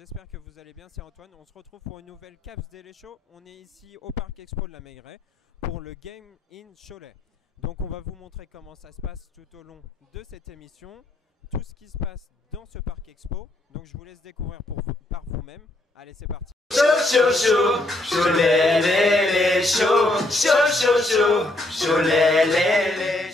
j'espère que vous allez bien, c'est Antoine. On se retrouve pour une nouvelle Caps Daily Show. On est ici au Parc Expo de la Mailleraie pour le Game in Cholet. Donc on va vous montrer comment ça se passe tout au long de cette émission, tout ce qui se passe dans ce Parc Expo. Donc je vous laisse découvrir par vous-même. Allez, c'est parti. Chaud, chaud, chaud, Cholet, les, chaud, chaud, chaud, chaud, Cholet, les.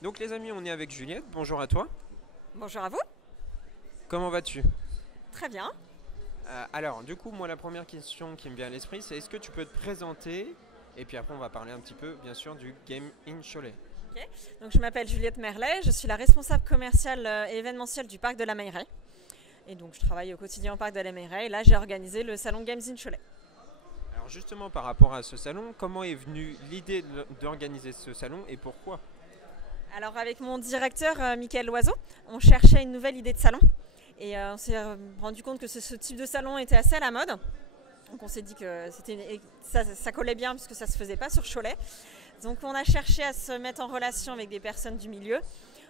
Donc les amis, on est avec Juliette. Bonjour à toi. Bonjour à vous. Comment vas-tu? Très bien. Alors du coup, moi la première question qui me vient à l'esprit, c'est est-ce que tu peux te présenter? Et puis après on va parler un petit peu bien sûr du Game in Cholet. Okay. Donc, je m'appelle Juliette Merlet, je suis la responsable commerciale et événementielle du Parc de la Mailleraie. Et donc je travaille au quotidien au Parc de la Mailleraie et là j'ai organisé le salon Games in Cholet. Alors justement par rapport à ce salon, comment est venue l'idée d'organiser ce salon et pourquoi? Alors avec mon directeur Mickaël Loiseau, on cherchait une nouvelle idée de salon. Et on s'est rendu compte que ce type de salon était assez à la mode. Donc on s'est dit que ça collait bien puisque ça ne se faisait pas sur Cholet. Donc on a cherché à se mettre en relation avec des personnes du milieu.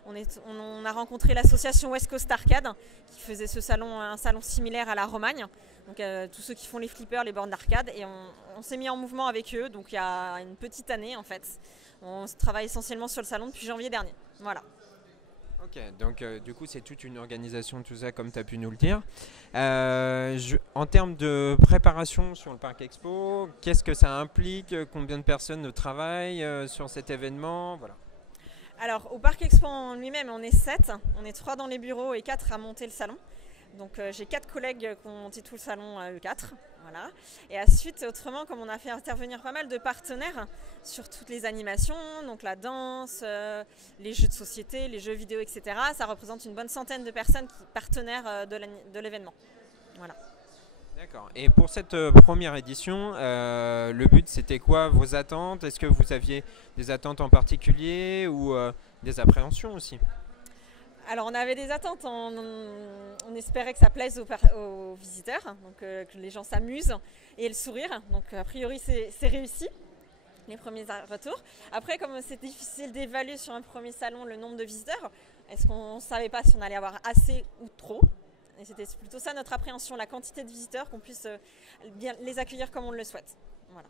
On a rencontré l'association West Coast Arcade qui faisait un salon similaire à la Romagne. Donc tous ceux qui font les flippers, les bornes d'arcade. Et on s'est mis en mouvement avec eux, donc il y a une petite année en fait. On travaille essentiellement sur le salon depuis janvier dernier. Voilà. Ok, donc du coup c'est toute une organisation, tout ça comme tu as pu nous le dire. En termes de préparation sur le Parc Expo, qu'est-ce que ça implique? Combien de personnes travaillent sur cet événement? Voilà. Alors au Parc Expo en lui-même on est 7, on est 3 dans les bureaux et 4 à monter le salon. Donc j'ai 4 collègues qui ont monté tout le salon à eux 4. Voilà. Et ensuite, autrement, comme on a fait intervenir pas mal de partenaires sur toutes les animations, donc la danse, les jeux de société, les jeux vidéo, etc., ça représente une bonne centaine de personnes partenaires de l'événement. Voilà. D'accord. Et pour cette première édition, le but c'était quoi? Vos attentes? Est-ce que vous aviez des attentes en particulier ou des appréhensions aussi? Alors on avait des attentes, on espérait que ça plaise aux visiteurs, donc que les gens s'amusent et le sourire. Donc a priori c'est réussi, les premiers retours. Après comme c'est difficile d'évaluer sur un premier salon le nombre de visiteurs, est-ce qu'on ne savait pas si on allait avoir assez ou trop? Et c'était plutôt ça notre appréhension, la quantité de visiteurs, qu'on puisse bien les accueillir comme on le souhaite. Voilà.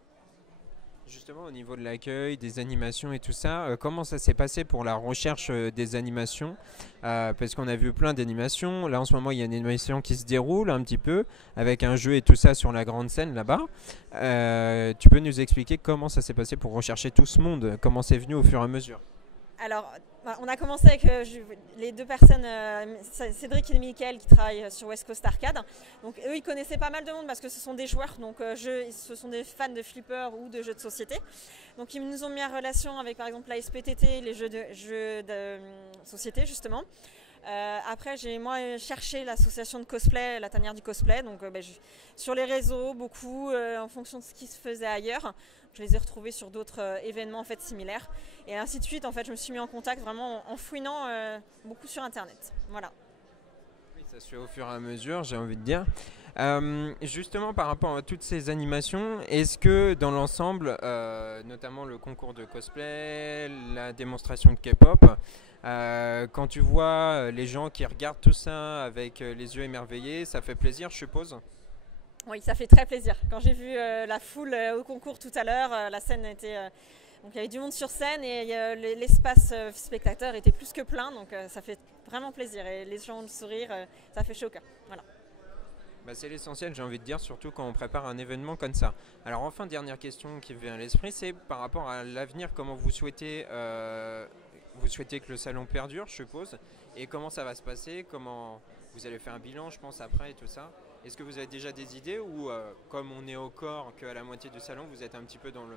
Justement au niveau de l'accueil, des animations et tout ça, comment ça s'est passé pour la recherche des animations? Parce qu'on a vu plein d'animations, là en ce moment il y a une animation qui se déroule un petit peu avec un jeu et tout ça sur la grande scène là-bas. Tu peux nous expliquer comment ça s'est passé pour rechercher tout ce monde, comment c'est venu au fur et à mesure? Alors, on a commencé avec les deux personnes, Cédric et Mickaël, qui travaillent sur West Coast Arcade. Donc, eux, ils connaissaient pas mal de monde parce que ce sont des joueurs, donc ce sont des fans de flippers ou de jeux de société. Donc, ils nous ont mis en relation avec, par exemple, la SPTT, les jeux de société, justement. Après, j'ai moi cherché l'association de cosplay, la tanière du cosplay, donc sur les réseaux, beaucoup, en fonction de ce qui se faisait ailleurs. Je les ai retrouvés sur d'autres événements en fait, similaires. Et ainsi de suite, en fait, je me suis mis en contact vraiment en fouinant beaucoup sur Internet. Voilà. Oui, ça se fait au fur et à mesure, j'ai envie de dire. Justement, par rapport à toutes ces animations, est-ce que dans l'ensemble, notamment le concours de cosplay, la démonstration de K-pop, quand tu vois les gens qui regardent tout ça avec les yeux émerveillés, ça fait plaisir, je suppose? Oui, ça fait très plaisir. Quand j'ai vu la foule au concours tout à l'heure, la scène était... donc il y avait du monde sur scène et l'espace spectateur était plus que plein, donc ça fait vraiment plaisir. Et les gens ont le sourire, ça fait chaud au cœur. Voilà. Bah, c'est l'essentiel, j'ai envie de dire, surtout quand on prépare un événement comme ça. Alors enfin, dernière question qui me vient à l'esprit, c'est par rapport à l'avenir, comment vous souhaitez que le salon perdure, je suppose, et comment ça va se passer, comment vous allez faire un bilan, je pense, après et tout ça. Est-ce que vous avez déjà des idées ou comme on est au corps qu'à la moitié du salon, vous êtes un petit peu dans le...